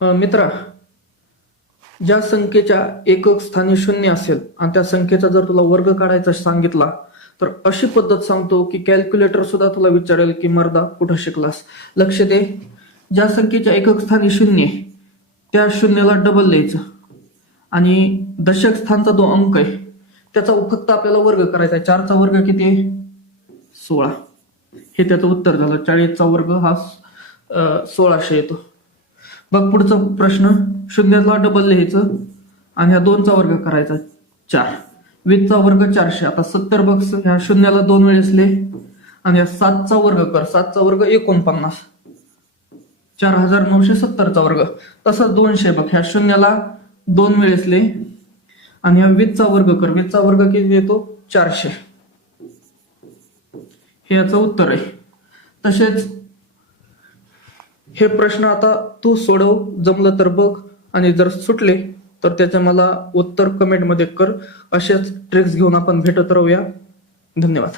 मित्रा, ज्या संख्येच्या एकक स्थानी शून्य असेल आणि त्या संख्येचा जर तुला वर्ग काढायचा सांगितला तर अशी पद्धत सांगतो की कॅल्क्युलेटर सुद्धा तुला विचारेल की मर्दा कुठं शिकलास. लक्ष दे, ज्या संख्येच्या एकक स्थानी शून्य आहे त्या शून्याला डबल द्यायचं आणि दशक स्थानचा जो अंक आहे त्याचा फक्त आपल्याला वर्ग करायचा आहे. 4चा वर्ग किती आहे? 16. हे त्याचं उत्तर झालं. 40चा वर्ग हा 1600 येतो. बघ पुढचा प्रश्न, शून्याला डबल लिहायचं आणि ह्या 2चा वर्ग करायचा 4. 20चा वर्ग 400. आता 70 बघ, ह्या शून्याला 2 वेळेस लिह आणि ह्या 7चा वर्ग कर. 7चा वर्ग 49. 4970चा वर्ग. तसंच 200 बघ, ह्या शून्याला 2 वेळेस लिह आणि ह्या 20चा वर्ग कर. 20चा वर्ग किती येतो? 400. हे याचं उत्तर आहे. तसेच हे प्रश्न आता तू सोडव, जमलं तर बघ आणि जर सुटले तर त्याचं मला उत्तर कमेंटमध्ये कर. असेच ट्रिक्स घेऊन आपण भेटत राहूया. धन्यवाद.